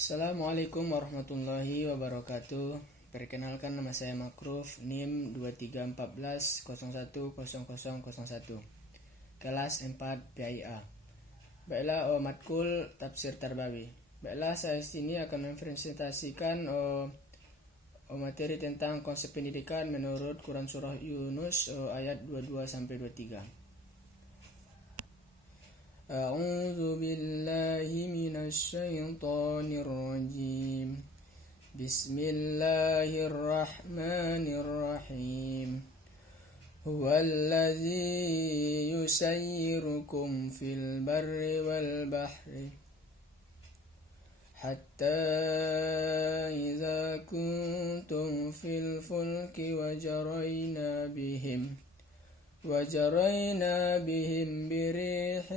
Assalamualaikum warahmatullahi wabarakatuh. Perkenalkan, nama saya Makruf, NIM 2314010001, kelas 4 PIA. Baiklah, matkul tafsir Tarbawi. Baiklah, saya sini akan mempresentasikan materi tentang konsep pendidikan menurut Quran Surah Yunus ayat 22 sampai 23. A'udzu billahi minasy syaithanir rajim. Bismillahirrahmanirrahim. Huwallazi yusayyirukum fil barri wal bahri hatta idza kuntum fil fulki وجرينا بهم بريح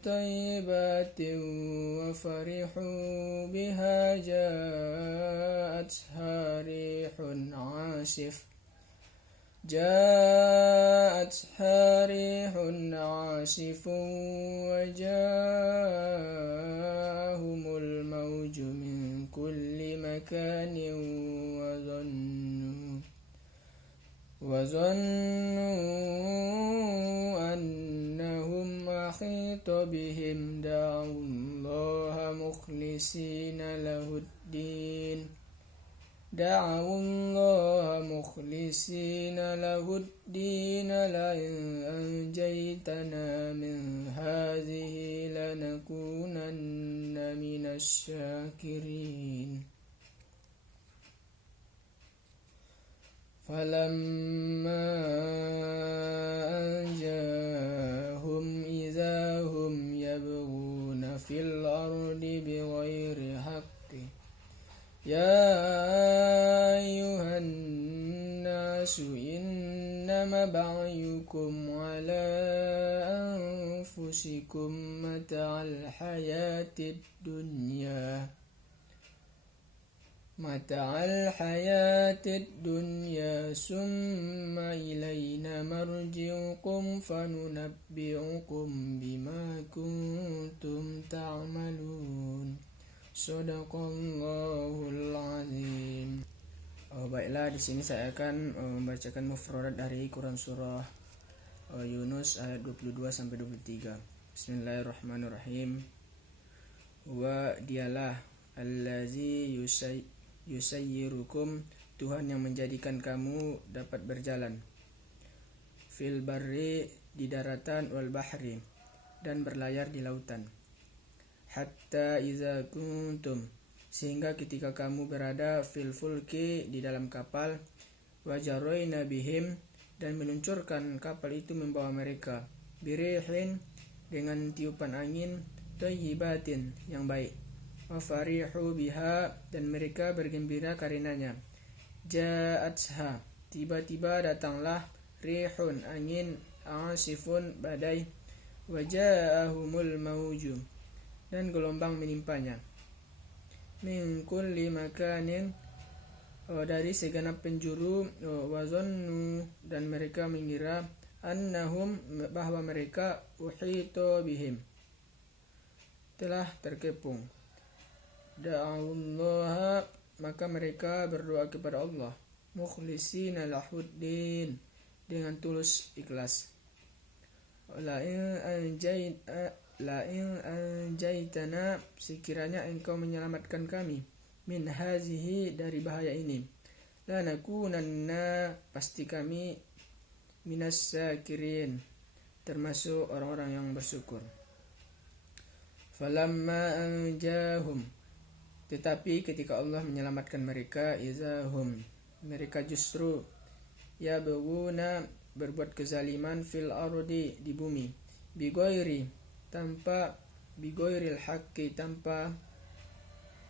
طيبة وفرحوا بها جاءتها ريح عاصف وجاءهم الموج من كل مكان وظنوا أنهم أحيط بهم دعوا الله مخلصين له الدين لئن أنجيتنا من هذه لنكونن من الشاكرين. فلما أنجاهم إذا هم يبغون في الأرض بغير حق يا أيها الناس إنما بغيكم على أنفسكم متاع الحياة الدنيا ثم إلينا مرجعكم فننبئكم بما كنتم تعملون. Shadaqallahul azim. Baiklah, di sini saya akan membacakan mufradat dari Quran surah Yunus ayat 22 sampai 23. Bismillahirrahmanirrahim. Wa dialah allazi yusayyirukum, Tuhan yang menjadikan kamu dapat berjalan, fil barri, di daratan, wal bahri, dan berlayar di lautan, hatta iza kuntum, sehingga ketika kamu berada, fil fulki, di dalam kapal, wajaroina bihim, dan meluncurkan kapal itu membawa mereka, birihin, dengan tiupan angin, thayyibatin, yang baik, wafarihu biha, dan mereka bergembira karenanya, ja'atha, tiba-tiba datanglah, rihun, angin, asifun, badai, waja'ahumul mauju, dan gelombang menimpanya, min kulli makanin, dari segenap penjuru, wazannu, dan mereka mengira, annahum, bahwa mereka, uhito bihim, telah terkepung, da'allaha, maka mereka berdoa kepada Allah, mukhlisina lahuddin, dengan tulus ikhlas, la'in anjaitana, sekiranya engkau menyelamatkan kami, min hazihi, dari bahaya ini, lanakunanna, pasti kami, minas syakirin, termasuk orang-orang yang bersyukur. Falamma anjahum, tetapi ketika Allah menyelamatkan mereka, izahum, mereka justru, yabghuna, berbuat kezaliman, fil ardi, di bumi, bigoiril haqqi, tanpa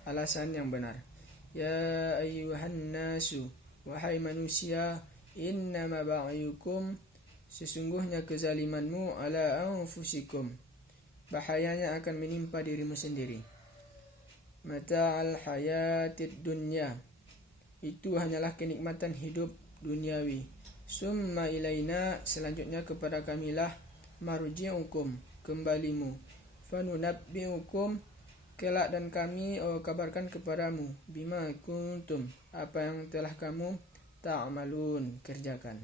alasan yang benar. Ya ayyuhan nasu, wahai manusia, innama ba'yukum, sesungguhnya kezalimanmu, ala anfusikum, bahayanya akan menimpa dirimu sendiri, mata'al hayatid dunya, itu hanyalah kenikmatan hidup duniawi, summa ilaina, selanjutnya kepada kamilah, marji'ukum, kembalimu, fanunabbi'ukum, Kelak dan kami kabarkan kepadamu bima kuntum, apa yang telah kamu ta'malun, kerjakan.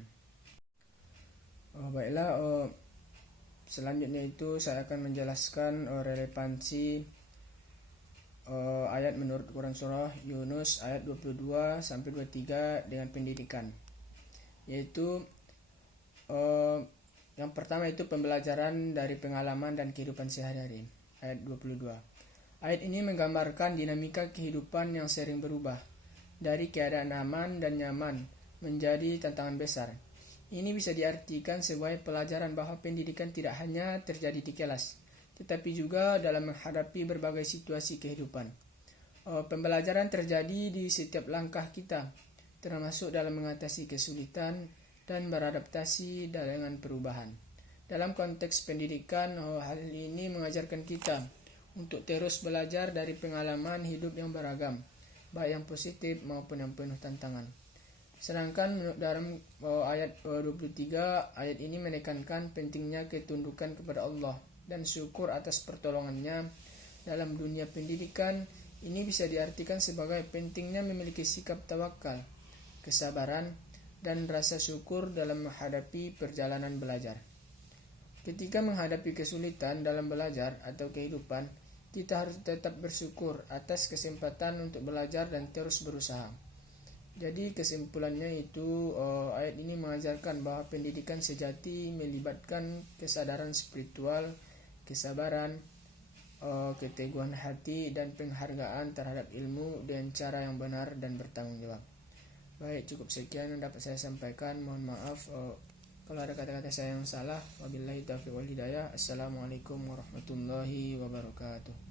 Baiklah, selanjutnya itu saya akan menjelaskan relevansi ayat menurut Quran surah Yunus ayat 22 sampai 23 dengan pendidikan. Yaitu yang pertama itu pembelajaran dari pengalaman dan kehidupan sehari-hari. Ayat 22. Ayat ini menggambarkan dinamika kehidupan yang sering berubah dari keadaan aman dan nyaman menjadi tantangan besar. Ini bisa diartikan sebagai pelajaran bahwa pendidikan tidak hanya terjadi di kelas, tetapi juga dalam menghadapi berbagai situasi kehidupan. Pembelajaran terjadi di setiap langkah kita, termasuk dalam mengatasi kesulitan dan beradaptasi dengan perubahan. Dalam konteks pendidikan, hal ini mengajarkan kita untuk terus belajar dari pengalaman hidup yang beragam, baik yang positif maupun yang penuh tantangan. Sedangkan dalam ayat 23, ayat ini menekankan pentingnya ketundukan kepada Allah dan syukur atas pertolongannya dalam dunia pendidikan. Ini bisa diartikan sebagai pentingnya memiliki sikap tawakal, kesabaran, dan rasa syukur dalam menghadapi perjalanan belajar. Ketika menghadapi kesulitan dalam belajar atau kehidupan, kita harus tetap bersyukur atas kesempatan untuk belajar dan terus berusaha. Jadi kesimpulannya itu ayat ini mengajarkan bahwa pendidikan sejati melibatkan kesadaran spiritual, kesabaran, keteguhan hati, dan penghargaan terhadap ilmu dengan cara yang benar dan bertanggung jawab. Baik, cukup sekian yang dapat saya sampaikan. Mohon maaf kalau ada kata-kata saya yang salah. Wabillahi taufiq wal hidayah. Assalamualaikum warahmatullahi wabarakatuh.